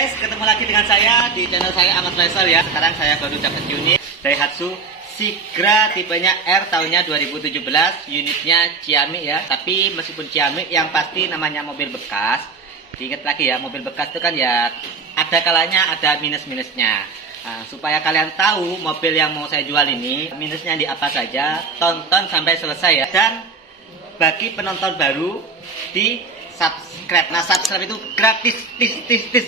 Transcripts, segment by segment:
guys, ketemu lagi dengan saya di channel saya Ahmad Faisal ya. Sekarang saya baru dapat unit Daihatsu Sigra tipenya R tahunnya 2017, unitnya Ciamik ya. Tapi meskipun Ciamik yang pasti namanya mobil bekas. Diingat lagi ya, mobil bekas itu kan ya ada kalanya ada minus-minusnya. Nah, supaya kalian tahu mobil yang mau saya jual ini minusnya di apa saja, tonton sampai selesai ya. Dan bagi penonton baru di subscribe. Nah, subscribe itu gratis,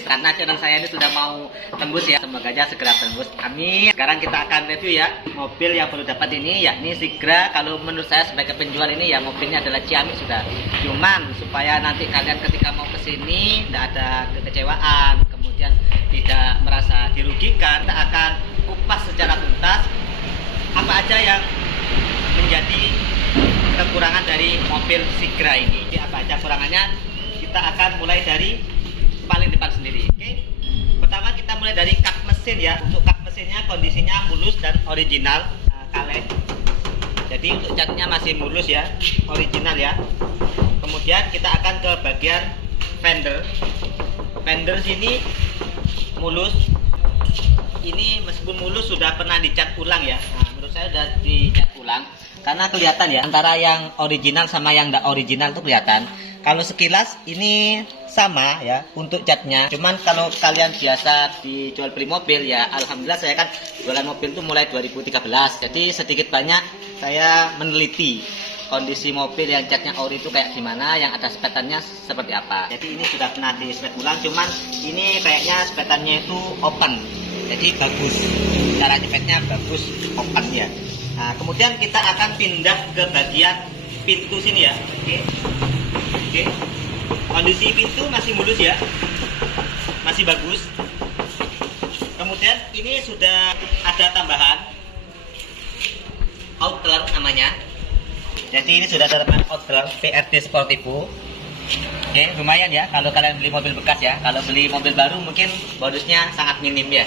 karena channel saya ini sudah mau tembus ya. Semoga aja segera tembus. Amin. Sekarang kita akan review ya mobil yang baru dapat ini, yakni Sigra. Kalau menurut saya sebagai penjual ini ya mobilnya adalah Ciamik sudah. Cuman supaya nanti kalian ketika mau kesini tidak ada kekecewaan, kemudian tidak merasa dirugikan, kita akan kupas secara tuntas apa aja yang menjadi kekurangan dari mobil Sigra ini. Jadi apa aja kurangannya? Kita akan mulai dari paling depan sendiri. Oke. Pertama kita mulai dari kap mesin ya. Untuk kap mesinnya kondisinya mulus dan original, kaleng. Jadi untuk catnya masih mulus ya, original ya. Kemudian kita akan ke bagian fender. Fender sini mulus. Ini meskipun mulus sudah pernah dicat ulang ya. Nah, menurut saya sudah dicat ulang. Karena kelihatan ya antara yang original sama yang tidak original itu kelihatan. Kalau sekilas ini sama ya untuk catnya. Cuman kalau kalian biasa dijual beli mobil ya, alhamdulillah saya kan jualan mobil itu mulai 2013. Jadi sedikit banyak saya meneliti kondisi mobil yang catnya ori itu kayak gimana, yang ada sepetannya seperti apa. Jadi ini sudah pernah di spet ulang, cuman ini kayaknya sepetannya itu open. Jadi bagus. Cara nyepetnya bagus, open ya. Nah, kemudian kita akan pindah ke bagian pintu sini ya. Oke. Kondisi pintu masih mulus ya. Masih bagus. Kemudian ini sudah ada tambahan outler namanya. Jadi ini sudah ada tambahan outler PRD Sportivo. Oke, lumayan ya kalau kalian beli mobil bekas ya. Kalau beli mobil baru mungkin bonusnya sangat minim ya.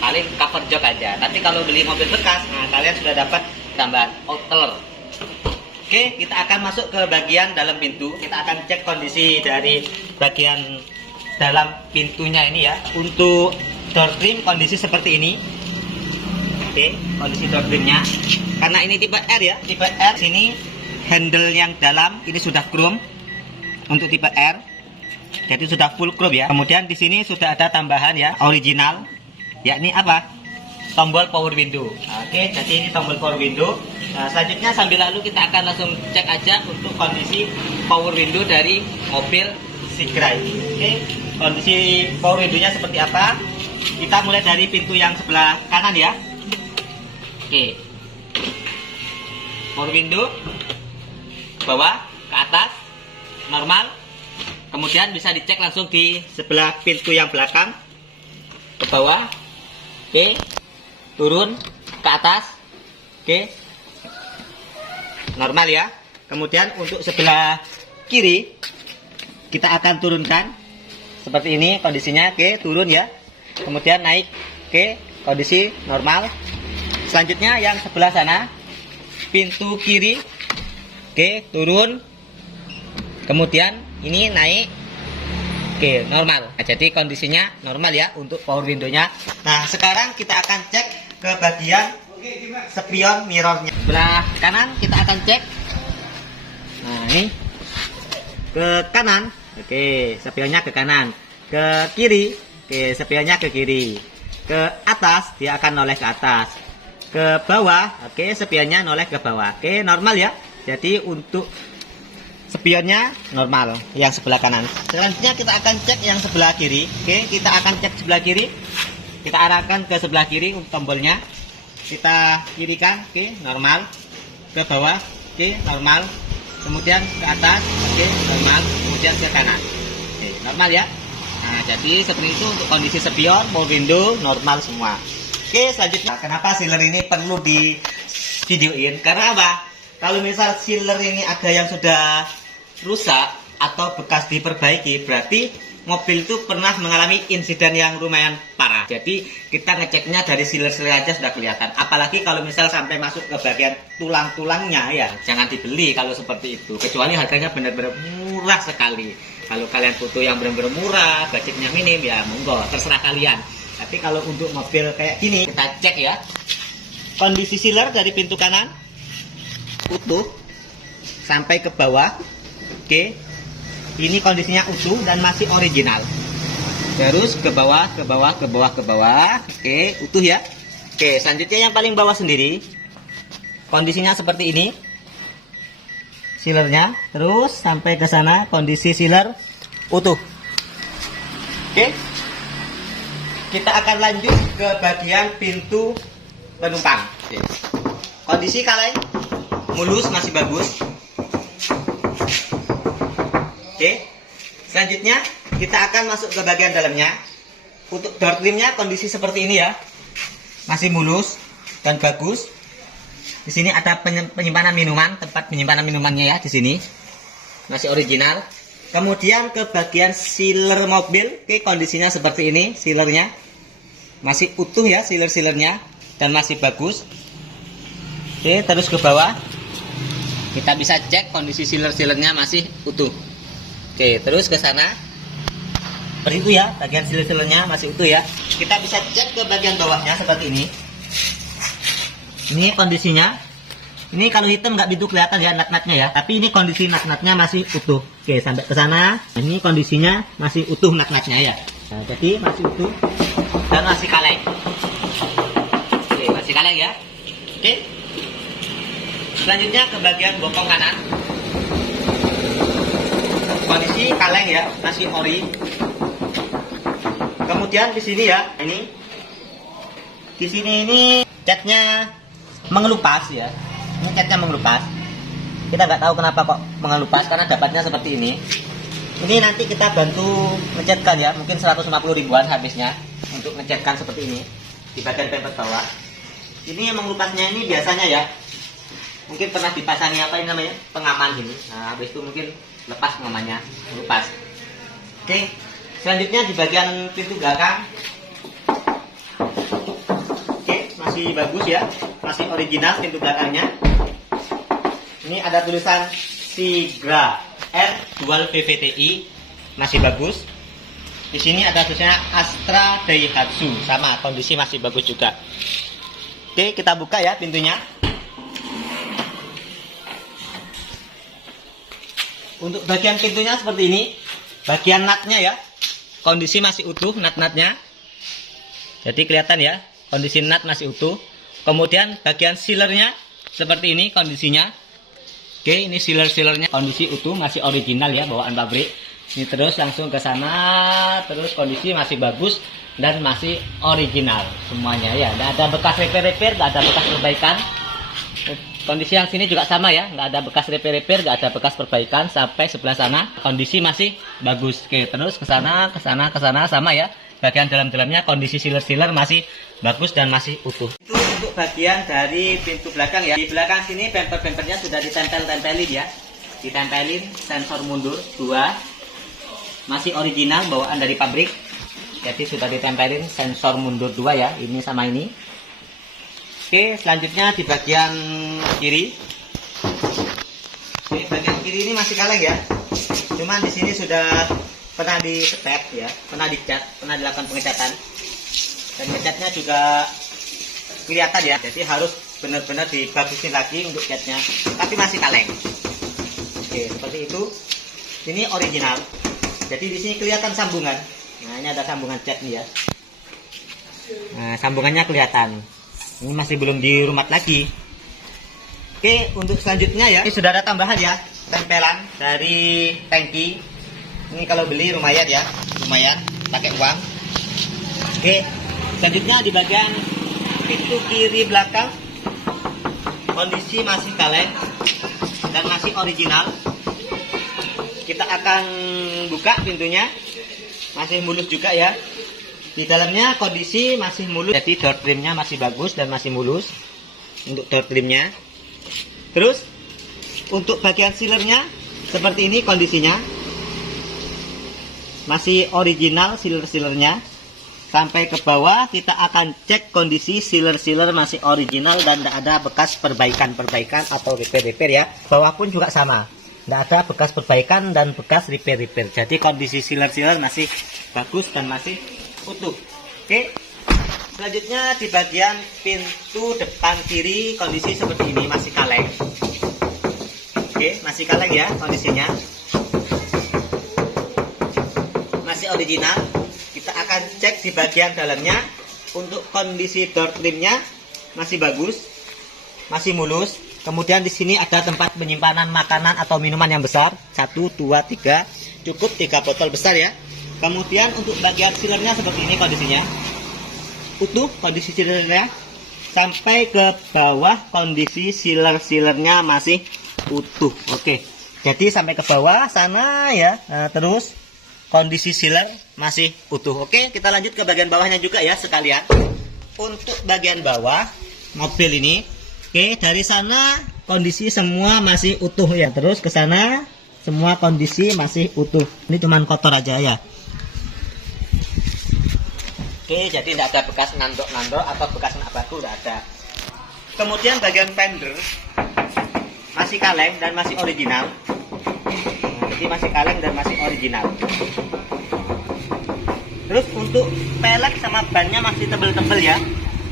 Paling cover jok aja. Tapi kalau beli mobil bekas, nah kalian sudah dapat tambahan outler. Oke, kita akan masuk ke bagian dalam pintu. Kita akan cek kondisi dari bagian dalam pintunya ini ya. Untuk door trim kondisi seperti ini. Oke, kondisi door trimnya. Karena ini tipe R ya, tipe R sini handle yang dalam ini sudah chrome untuk tipe R. Jadi sudah full chrome ya. Kemudian di sini sudah ada tambahan ya, original. Yakni apa? Tombol power window. Oke, jadi ini tombol power window. Nah, selanjutnya sambil lalu kita akan langsung cek aja untuk kondisi power window dari mobil Sigra ini. Oke, kondisi power window-nya seperti apa? Kita mulai dari pintu yang sebelah kanan ya. Oke. Power window bawah ke atas normal. Kemudian bisa dicek langsung di sebelah pintu yang belakang ke bawah. Oke, turun ke atas. Oke, normal ya. Kemudian untuk sebelah kiri kita akan turunkan seperti ini kondisinya. Oke, turun ya. Kemudian naik. Oke, kondisi normal. Selanjutnya yang sebelah sana pintu kiri. Oke, turun. Kemudian ini naik. Oke, normal. Nah, jadi kondisinya normal ya untuk power window-nya. Nah, sekarang kita akan cek ke bagian spion mirrornya. Sebelah kanan kita akan cek. Nah, ini ke kanan. Oke, spionnya ke kanan. Ke kiri. Oke, spionnya ke kiri. Ke atas dia akan noleh ke atas. Ke bawah. Oke, spionnya noleh ke bawah. Oke, normal ya. Jadi untuk spionnya normal yang sebelah kanan. Selanjutnya kita akan cek yang sebelah kiri. Oke, kita akan cek sebelah kiri. Kita arahkan ke sebelah kiri untuk tombolnya. Kita kirikan. Oke, normal. Ke bawah. Oke, normal. Kemudian ke atas. Oke, normal. Kemudian ke kanan. Oke, normal ya. Nah, jadi seperti itu untuk kondisi spion, power window normal semua. Oke, selanjutnya kenapa sealer ini perlu di videoin? Karena apa? Kalau misal sealer ini ada yang sudah rusak atau bekas diperbaiki, berarti mobil itu pernah mengalami insiden yang lumayan parah. Jadi kita ngeceknya dari sealer-sealer aja sudah kelihatan. Apalagi kalau misal sampai masuk ke bagian tulang-tulangnya ya jangan dibeli kalau seperti itu. Kecuali harganya benar-benar murah sekali. Kalau kalian butuh yang benar-benar murah, budgetnya minim, ya monggo, terserah kalian. Tapi kalau untuk mobil kayak gini, kita cek ya. Kondisi sealer dari pintu kanan utuh sampai ke bawah. Oke. Ini kondisinya utuh dan masih original. Terus ke bawah, ke bawah, ke bawah, ke bawah. Oke, utuh ya. Oke, selanjutnya yang paling bawah sendiri. Kondisinya seperti ini. Sealernya, terus sampai ke sana kondisi sealer utuh. Oke. Kita akan lanjut ke bagian pintu penumpang. Oke. Kondisi kaleng mulus, masih bagus. Oke. Selanjutnya kita akan masuk ke bagian dalamnya. Untuk door trimnya kondisi seperti ini ya. Masih mulus dan bagus. Di sini ada penyimpanan minuman, tempat penyimpanan minumannya ya di sini. Masih original. Kemudian ke bagian sealer mobil, oke, kondisinya seperti ini, sealernya masih utuh ya, sealernya dan masih bagus. Oke, terus ke bawah. Kita bisa cek kondisi sealernya masih utuh. Oke, terus ke sana. Seperti itu ya, bagian sealernya masih utuh ya. Kita bisa cek ke bagian bawahnya seperti ini. Ini kondisinya. Ini kalau hitam nggak begitu kelihatan ya nut-nutnya ya. Tapi ini kondisi nut-nutnya masih utuh. Oke, sampai ke sana. Ini kondisinya masih utuh nut-nutnya ya. Nah, jadi masih utuh dan masih kaleng. Oke, masih kaleng ya. Oke. Selanjutnya ke bagian bokong kanan. Kondisi kaleng ya, masih ori. Kemudian di sini ya, ini. Di sini ini catnya mengelupas ya. Ini catnya mengelupas. Kita nggak tahu kenapa kok mengelupas, karena dapatnya seperti ini. Ini nanti kita bantu ngecatkan ya, mungkin 150 ribuan habisnya untuk ngecatkan seperti ini di bagian bumper bawah. Ini yang mengelupasnya ini biasanya ya, mungkin pernah dipasangi apa ini namanya, pengaman gini. Nah, habis itu mungkin lepas pengamannya, lepas. Oke, selanjutnya di bagian pintu belakang. Masih bagus ya, masih original pintu belakangnya. Ini ada tulisan Sigra R Dual PVTi, masih bagus. Di sini ada tulisannya Astra Daihatsu, sama kondisi masih bagus juga. Oke, kita buka ya pintunya. Untuk bagian pintunya seperti ini. Bagian nutnya ya, kondisi masih utuh nut-nutnya. Jadi kelihatan ya, kondisi nut masih utuh. Kemudian bagian sealernya seperti ini kondisinya. Oke, ini sealernya kondisi utuh, masih original ya, bawaan pabrik. Ini terus langsung ke sana, terus kondisi masih bagus dan masih original semuanya ya. Nggak ada bekas repair, nggak ada bekas perbaikan. Kondisi yang sini juga sama ya, nggak ada bekas repair, nggak ada bekas perbaikan. Sampai sebelah sana kondisi masih bagus. Oke, terus ke sana, ke sana, ke sana sama ya. Bagian dalam-dalamnya kondisi sealer masih bagus dan masih utuh. Itu untuk bagian dari pintu belakang ya. Di belakang sini bumper-bumpernya sudah ditempel-tempelin ya. Ditempelin sensor mundur 2. Masih original bawaan dari pabrik. Jadi sudah ditempelin sensor mundur 2 ya. Ini sama ini. Oke, selanjutnya di bagian kiri. Di bagian kiri ini masih kaleng ya. Cuman di sini sudah pernah di step ya, pernah dicat, pernah dilakukan pengecatan, dan catnya juga kelihatan ya. Jadi harus benar-benar dibagusin lagi untuk catnya, tapi masih kaleng. Oke, seperti itu. Ini original. Jadi di sini kelihatan sambungan. Nah, ini ada sambungan cat nih ya. Nah, sambungannya kelihatan. Ini masih belum dirumat lagi. Oke, untuk selanjutnya ya, ini sudah ada tambahan ya, tempelan dari tangki. Ini kalau beli lumayan ya, lumayan pakai uang. Oke, selanjutnya di bagian pintu kiri belakang kondisi masih kaleng dan masih original. Kita akan buka pintunya, masih mulus juga ya. Di dalamnya kondisi masih mulus, jadi door trimnya masih bagus dan masih mulus untuk door trimnya. Terus untuk bagian sealernya seperti ini kondisinya. Masih original sealernya. Sampai ke bawah kita akan cek kondisi sealer masih original dan tidak ada bekas perbaikan atau repair ya. Bawah pun juga sama. nggak ada bekas perbaikan dan bekas repair. Jadi kondisi sealer masih bagus dan masih utuh. Oke, selanjutnya di bagian pintu depan kiri kondisi seperti ini, masih kaleng. Oke, masih kaleng ya kondisinya, masih original. Kita akan cek di bagian dalamnya. Untuk kondisi door trimnya masih bagus, masih mulus. Kemudian di sini ada tempat penyimpanan makanan atau minuman yang besar, 1, 2, 3, cukup 3 botol besar ya. Kemudian untuk bagian sealernya seperti ini kondisinya, utuh kondisi sealernya, sampai ke bawah kondisi sealernya masih utuh. Oke, jadi sampai ke bawah sana ya. Nah, terus kondisi sealer masih utuh. Oke, kita lanjut ke bagian bawahnya juga ya sekalian. Untuk bagian bawah mobil ini, oke, dari sana kondisi semua masih utuh ya. Terus ke sana semua kondisi masih utuh. Ini cuman kotor aja ya. Oke, jadi tidak ada bekas nandok-nandok atau bekas kena batu, tidak ada. Kemudian bagian fender masih kaleng dan masih original. Nah, jadi masih kaleng dan masih original. Terus untuk pelek sama bannya masih tebel-tebel ya.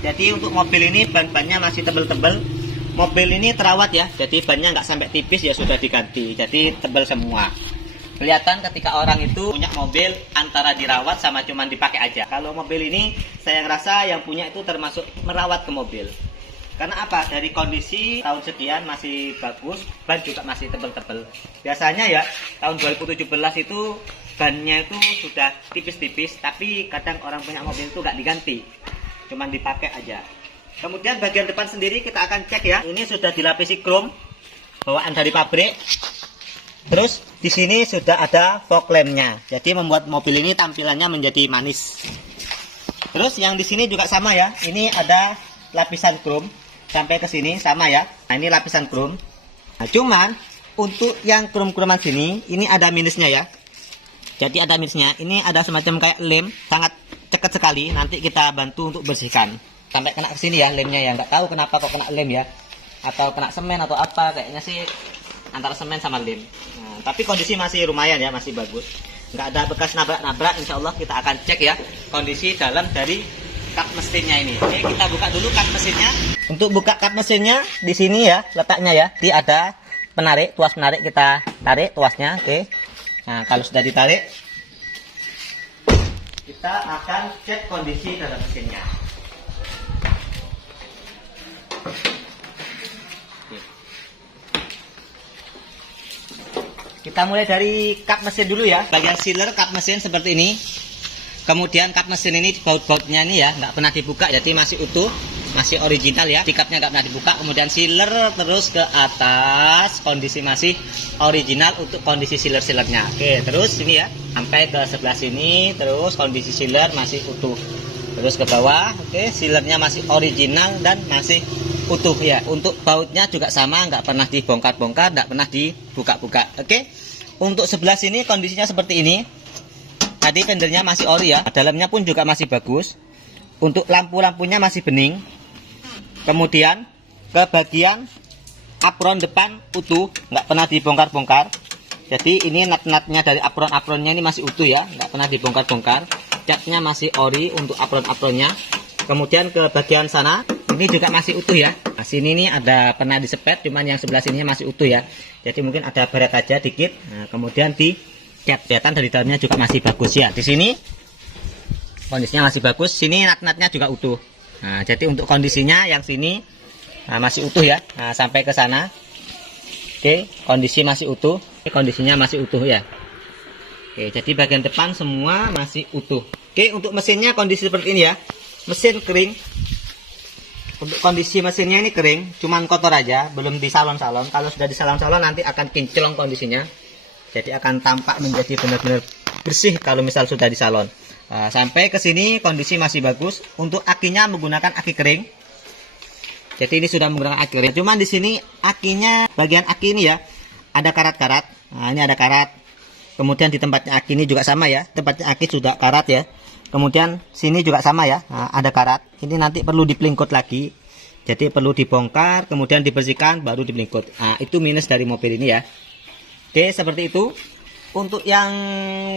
Jadi untuk mobil ini ban-bannya masih tebel-tebel. Mobil ini terawat ya, jadi bannya nggak sampai tipis ya, sudah diganti. Jadi tebel semua. Kelihatan ketika orang itu punya mobil antara dirawat sama cuman dipakai aja. Kalau mobil ini saya ngerasa yang punya itu termasuk merawat ke mobil. Karena apa? Dari kondisi tahun sekian masih bagus, ban juga masih tebel-tebel. Biasanya ya tahun 2017 itu bannya itu sudah tipis-tipis, tapi kadang orang punya mobil itu nggak diganti, cuman dipakai aja. Kemudian bagian depan sendiri kita akan cek ya. Ini sudah dilapisi chrome bawaan dari pabrik. Terus di sini sudah ada fog lampnya, jadi membuat mobil ini tampilannya menjadi manis. Terus yang di sini juga sama ya. Ini ada lapisan chrome sampai ke sini sama ya. Nah, ini lapisan chrome. Nah, cuman untuk yang chrome-chromean sini ini ada minusnya ya. Jadi ada minusnya. Ini ada semacam kayak lem, sangat cekat sekali. Nanti kita bantu untuk bersihkan. Sampai kena ke sini ya lemnya ya. Nggak tahu kenapa kok kena lem ya. Atau kena semen atau apa. Kayaknya sih antara semen sama lem. Nah, tapi kondisi masih lumayan ya, masih bagus. Nggak ada bekas nabrak-nabrak. Insya Allah kita akan cek ya kondisi dalam dari kap mesinnya ini. Oke, kita buka dulu kap mesinnya. Untuk buka kap mesinnya di sini ya letaknya ya. Di ada penarik, tuas penarik, kita tarik tuasnya. Oke. Nah, kalau sudah ditarik, kita akan cek kondisi dalam mesinnya. Kita mulai dari kap mesin dulu ya. Bagian sealer kap mesin seperti ini. Kemudian kap mesin ini baut-bautnya ini ya nggak pernah dibuka, jadi masih utuh, masih original ya. Di kapnya nggak pernah dibuka. Kemudian sealer terus ke atas, kondisi masih original untuk kondisi sealernya. Oke, terus ini ya sampai ke sebelah sini, terus kondisi sealer masih utuh. Terus ke bawah, oke, sealernya masih original dan masih utuh ya. Untuk bautnya juga sama, nggak pernah dibongkar-bongkar, nggak pernah dibuka-buka. Oke, untuk sebelah sini kondisinya seperti ini. Tadi fendernya masih ori ya, dalamnya pun juga masih bagus. Untuk lampu-lampunya masih bening. Kemudian ke bagian apron depan utuh, nggak pernah dibongkar-bongkar. Jadi ini nut-nutnya dari apron-apronnya ini masih utuh ya, nggak pernah dibongkar-bongkar. Catnya masih ori untuk apron-apronnya. Kemudian ke bagian sana ini juga masih utuh ya. Nah, sini nih ada pernah disepet, cuman yang sebelah sininya masih utuh ya. Jadi mungkin ada baret aja dikit. Nah, kemudian di cat, kelihatan dari dalamnya juga masih bagus ya. Di sini kondisinya masih bagus. Sini nut-nutnya juga utuh. Nah, jadi untuk kondisinya yang sini masih utuh ya. Nah, sampai ke sana. Oke, kondisi masih utuh. Kondisinya masih utuh ya. Oke, jadi bagian depan semua masih utuh. Oke, untuk mesinnya kondisi seperti ini ya. Mesin kering. Untuk kondisi mesinnya ini kering, cuman kotor aja, belum disalon-salon. Kalau sudah disalon-salon nanti akan kinclong kondisinya. Jadi akan tampak menjadi benar-benar bersih kalau misal sudah disalon. Nah, sampai ke sini kondisi masih bagus. Untuk akinya menggunakan aki kering. Jadi ini sudah menggunakan aki kering. Cuman di sini akinya, bagian aki ini ya, ada karat-karat. Nah, ini ada karat. Kemudian di tempatnya aki ini juga sama ya. Tempatnya aki sudah karat ya. Kemudian sini juga sama ya. Nah, ada karat. Ini nanti perlu dipelingkut lagi. Jadi perlu dibongkar, kemudian dibersihkan, baru dipelingkut. Nah, itu minus dari mobil ini ya. Oke, seperti itu. Untuk yang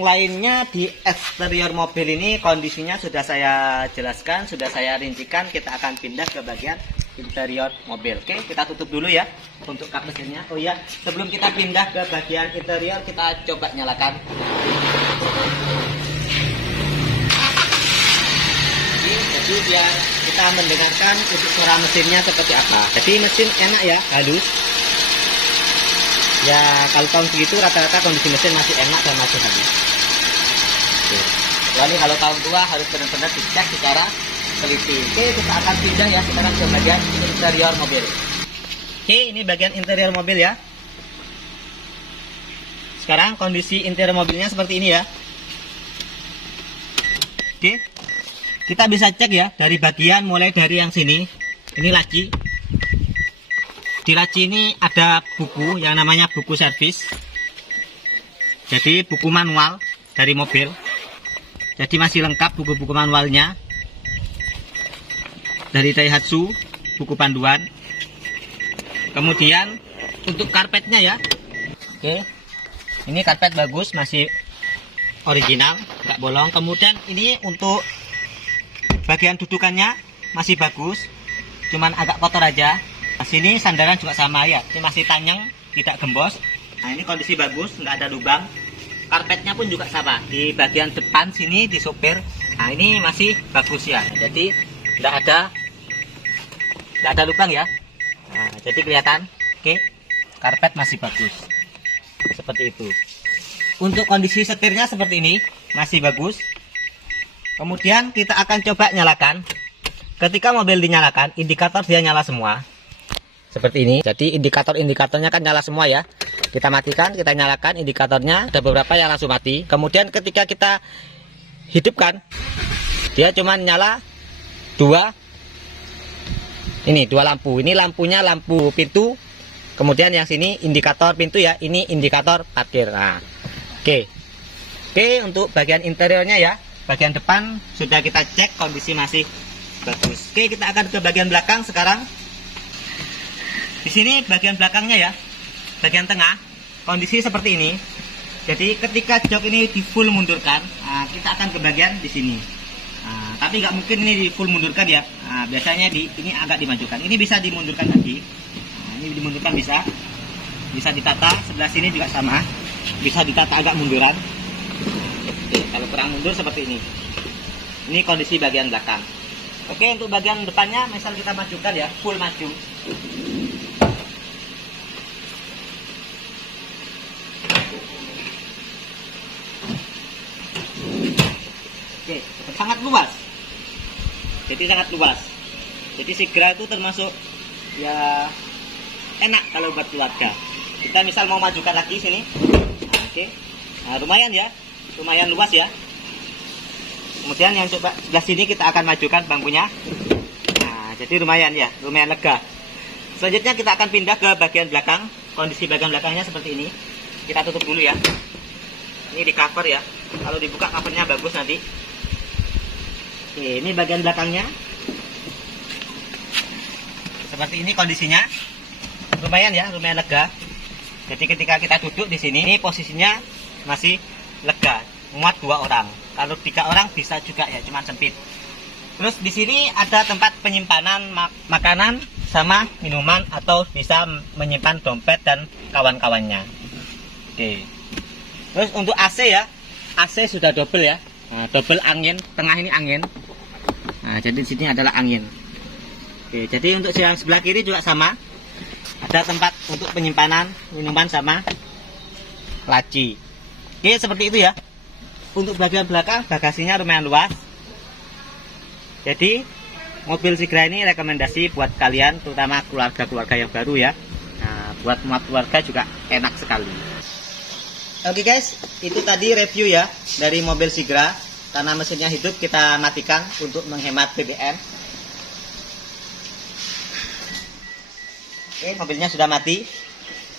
lainnya di eksterior mobil ini kondisinya sudah saya jelaskan, sudah saya rincikan. Kita akan pindah ke bagian interior mobil. Oke, kita tutup dulu ya untuk kap mesinnya. Oh iya, sebelum kita pindah ke bagian interior, kita coba nyalakan. Jadi biar kita mendengarkan untuk suara mesinnya seperti apa. Jadi mesin enak ya, halus. Ya kalau tahun segitu rata-rata kondisi mesin masih enak dan masih halus. Kecuali kalau tahun tua harus benar-benar dicek secara teliti. Oke, kita akan pindah ya sekarang ke bagian interior mobil. Oke, ini bagian interior mobil ya. Sekarang kondisi interior mobilnya seperti ini ya. Oke, kita bisa cek ya dari bagian mulai dari yang sini. Ini laci. Di laci ini ada buku yang namanya buku servis. Jadi buku manual dari mobil. Jadi masih lengkap buku-buku manualnya. Dari Daihatsu, buku panduan. Kemudian untuk karpetnya ya. Oke. Ini karpet bagus, masih original, nggak bolong. Kemudian ini untuk bagian dudukannya masih bagus. Cuman agak kotor aja. Nah, sini sandaran juga sama ya, ini masih tanyang, tidak gembos. Nah, ini kondisi bagus, nggak ada lubang. Karpetnya pun juga sama, di bagian depan sini di sopir. Nah, ini masih bagus ya, jadi nggak ada lubang ya. Nah, jadi kelihatan, oke, karpet masih bagus, seperti itu. Untuk kondisi setirnya seperti ini, masih bagus. Kemudian kita akan coba nyalakan. Ketika mobil dinyalakan, indikator dia nyala semua. Seperti ini. Jadi indikatornya kan nyala semua ya. Kita matikan, kita nyalakan indikatornya. Ada beberapa yang langsung mati. Kemudian ketika kita hidupkan, dia cuma nyala dua lampu. Ini lampunya lampu pintu. Kemudian yang sini indikator pintu ya. Ini indikator parkir. Nah, oke, untuk bagian interiornya ya. Bagian depan sudah kita cek, kondisi masih bagus. Oke, kita akan ke bagian belakang sekarang. Di sini bagian belakangnya ya, bagian tengah, kondisi seperti ini. Jadi ketika jok ini di full mundurkan, nah, kita akan ke bagian di sini. Nah, tapi nggak mungkin ini di full mundurkan ya. Nah, biasanya ini agak dimajukan. Ini bisa dimundurkan lagi. Nah, ini dimundurkan bisa ditata. Sebelah sini juga sama, bisa ditata agak munduran. Oke, kalau kurang mundur seperti ini. Ini kondisi bagian belakang. Oke, untuk bagian depannya, misal kita majukan ya, full maju. Oke, sangat luas. Jadi sangat luas. Jadi Sigra itu termasuk ya enak kalau buat keluarga. Kita misal mau majukan lagi sini. Nah, oke. Nah, lumayan luas ya. Kemudian yang coba sebelah sini kita akan majukan bangkunya. Nah, jadi lumayan lega. Selanjutnya kita akan pindah ke bagian belakang. Kondisi bagian belakangnya seperti ini. Kita tutup dulu ya. Ini di cover ya. Kalau dibuka covernya bagus nanti. Oke, ini bagian belakangnya. Seperti ini kondisinya. Lumayan lega. Jadi ketika kita duduk di sini, ini posisinya masih lega. Muat 2 orang. Kalau 3 orang bisa juga ya, cuma sempit. Terus di sini ada tempat penyimpanan makanan sama minuman atau bisa menyimpan dompet dan kawan-kawannya. Oke. Terus untuk AC ya, AC sudah double ya. Nah, double angin, tengah ini angin. Nah, jadi di sini adalah angin. Oke, jadi untuk yang sebelah kiri juga sama. Ada tempat untuk penyimpanan minuman sama laci. Oke, seperti itu ya. Untuk bagian belakang bagasinya lumayan luas. Jadi mobil Sigra ini rekomendasi buat kalian, terutama keluarga-keluarga yang baru ya. Nah, buat muat keluarga juga enak sekali. Oke guys, itu tadi review ya dari mobil Sigra. Karena mesinnya hidup, kita matikan untuk menghemat BBM. Oke, mobilnya sudah mati.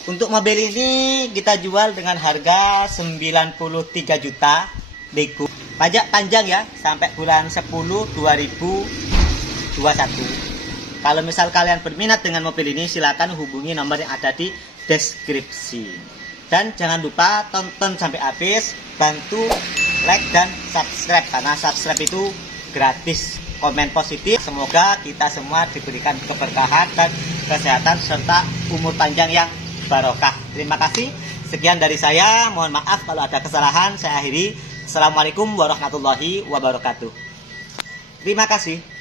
Untuk mobil ini kita jual dengan harga 93 juta nego. Pajak panjang ya, sampai bulan 10 2021. Kalau misal kalian berminat dengan mobil ini, silakan hubungi nomor yang ada di deskripsi. Dan jangan lupa tonton sampai habis, bantu like dan subscribe karena subscribe itu gratis. Komen positif, semoga kita semua diberikan keberkahan dan kesehatan serta umur panjang yang barokah. Terima kasih. Sekian dari saya. Mohon maaf kalau ada kesalahan. Saya akhiri. Assalamualaikum warahmatullahi wabarakatuh. Terima kasih.